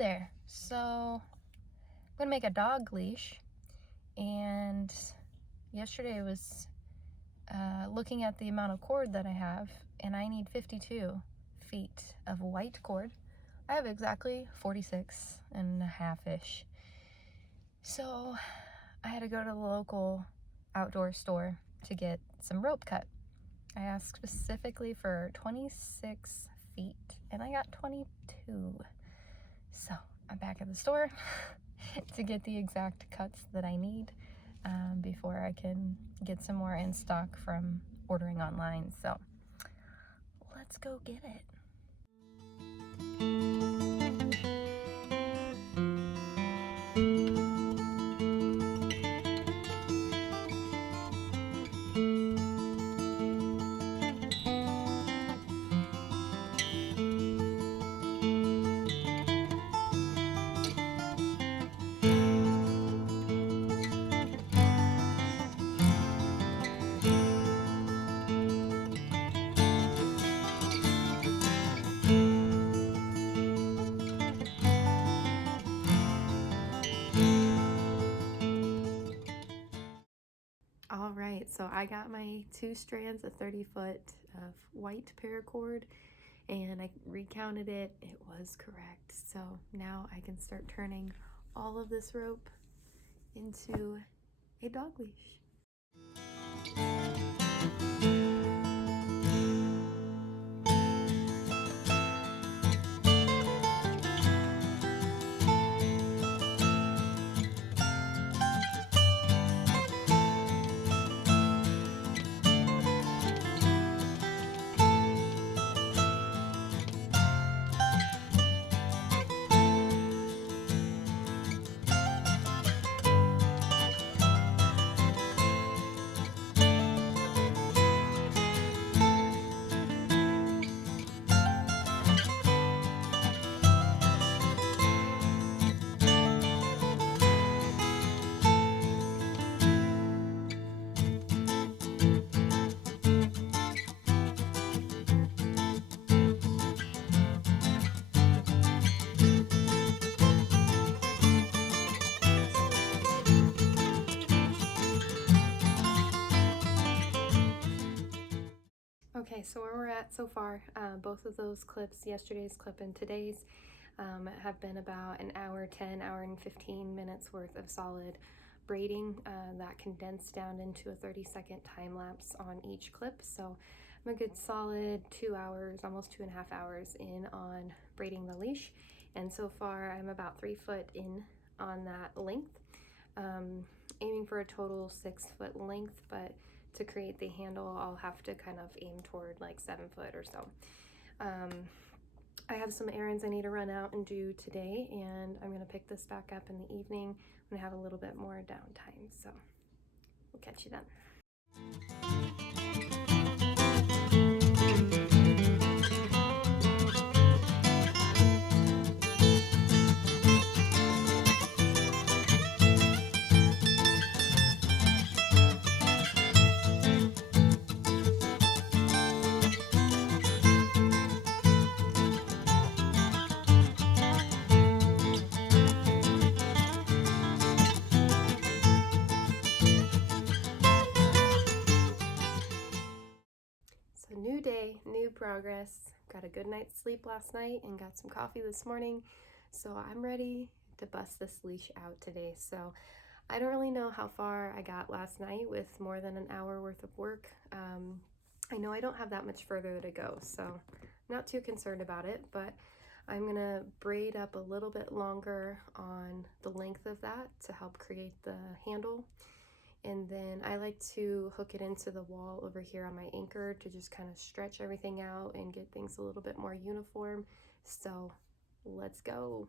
there. So I'm gonna make a dog leash, and yesterday I was looking at the amount of cord that I have, and I need 52 feet of white cord. I have exactly 46 and a half-ish. So I had to go to the local outdoor store to get some rope cut. I asked specifically for 26 feet and I got 22. So I'm back at the store to get the exact cuts that I need before I can get some more in stock from ordering online. So let's go get it. All right, so I got my 2 strands of 30-foot of white paracord, and I recounted it. It was correct. So now I can start turning all of this rope into a dog leash. Okay, so where we're at so far, both of those clips, yesterday's clip and today's, have been about an hour, 10, hour and 15 minutes worth of solid braiding that condensed down into a 30-second time lapse on each clip. So I'm a good solid 2 hours, almost 2.5 hours in on braiding the leash. And so far I'm about 3 foot in on that length, aiming for a total 6 foot length, but to create the handle I'll have to kind of aim toward like 7 foot or so. I have some errands I need to run out and do today, and I'm going to pick this back up in the evening when I have a little bit more downtime. So we'll catch you then. New day, new progress. Got a good night's sleep last night and got some coffee this morning, so I'm ready to bust this leash out today. So I don't really know how far I got last night with more than an hour worth of work. I know I don't have that much further to go, so I'm not too concerned about it, but I'm gonna braid up a little bit longer on the length of that to help create the handle. And then I like to hook it into the wall over here on my anchor to just kind of stretch everything out and get things a little bit more uniform. So let's go.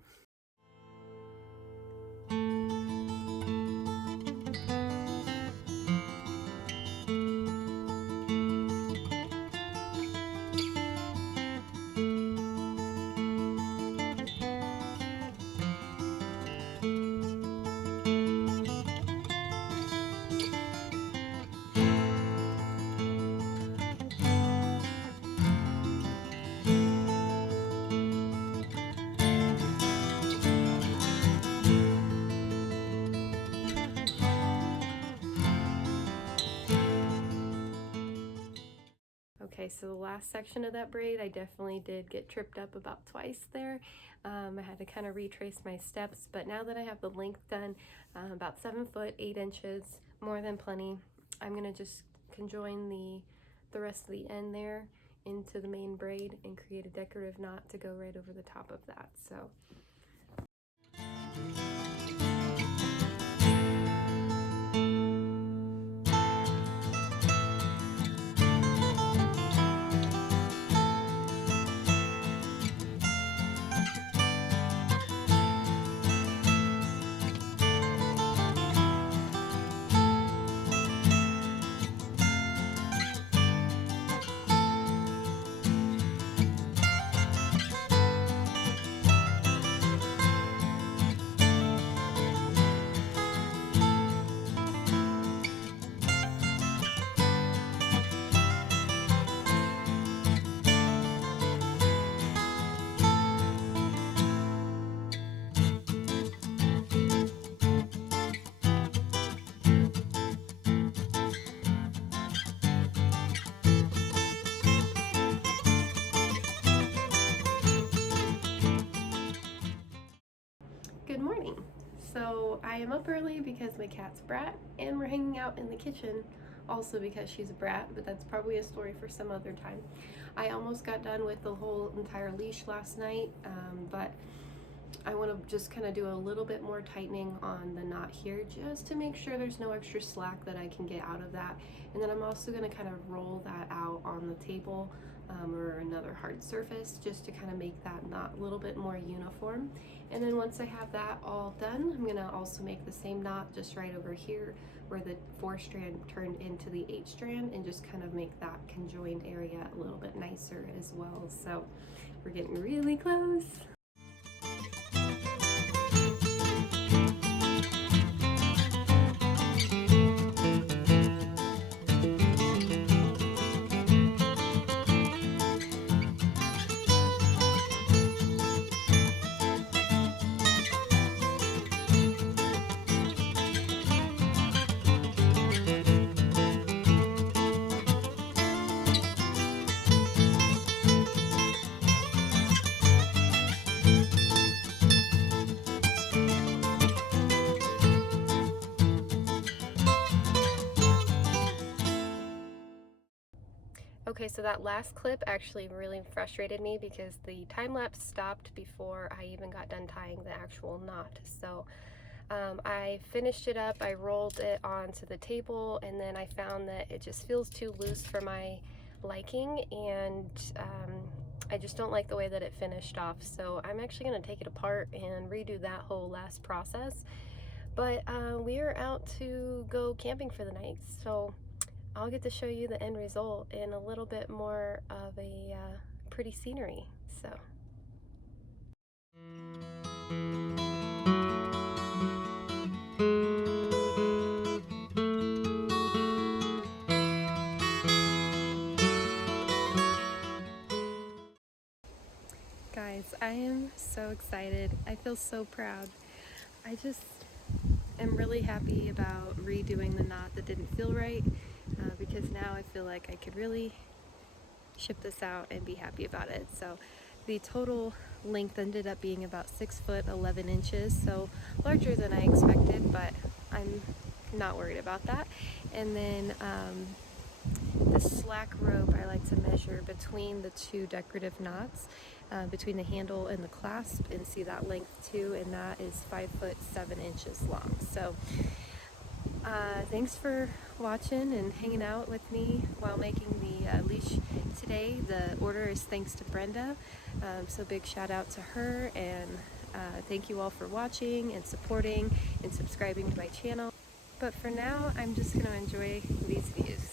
Okay, so the last section of that braid, I definitely did get tripped up about twice there. I had to kind of retrace my steps, but now that I have the length done, about 7 foot 8 inches, more than plenty, I'm gonna just conjoin the rest of the end there into the main braid and create a decorative knot to go right over the top of that. So good morning. So I am up early because my cat's Brat, and we're hanging out in the kitchen also because she's a brat, but that's probably a story for some other time. I almost got done with the whole entire leash last night, but I want to just kind of do a little bit more tightening on the knot here just to make sure there's no extra slack that I can get out of that. And then I'm also going to kind of roll that out on the table or another hard surface just to kind of make that knot a little bit more uniform. And then once I have that all done, I'm going to also make the same knot just right over here where the 4 strand turned into the 8 strand, and just kind of make that conjoined area a little bit nicer as well. So we're getting really close. Okay, so that last clip actually really frustrated me because the time lapse stopped before I even got done tying the actual knot. So I finished it up, I rolled it onto the table, and then I found that it just feels too loose for my liking, and I just don't like the way that it finished off. So I'm actually going to take it apart and redo that whole last process. But we are out to go camping for the night, so I'll get to show you the end result in a little bit more of a pretty scenery. So. Guys, I am so excited. I feel so proud. I just am really happy about redoing the knot that didn't feel right because now I feel like I could really ship this out and be happy about it. So the total length ended up being about 6 foot 11 inches, so larger than I expected, but I'm not worried about that. And then the slack rope I like to measure between the 2 decorative knots, between the handle and the clasp, and see that length too, and that is 5 foot 7 inches long. So thanks for watching and hanging out with me while making the leash today. The order is thanks to Brenda, so big shout out to her, and thank you all for watching and supporting and subscribing to my channel. But for now, I'm just going to enjoy these views.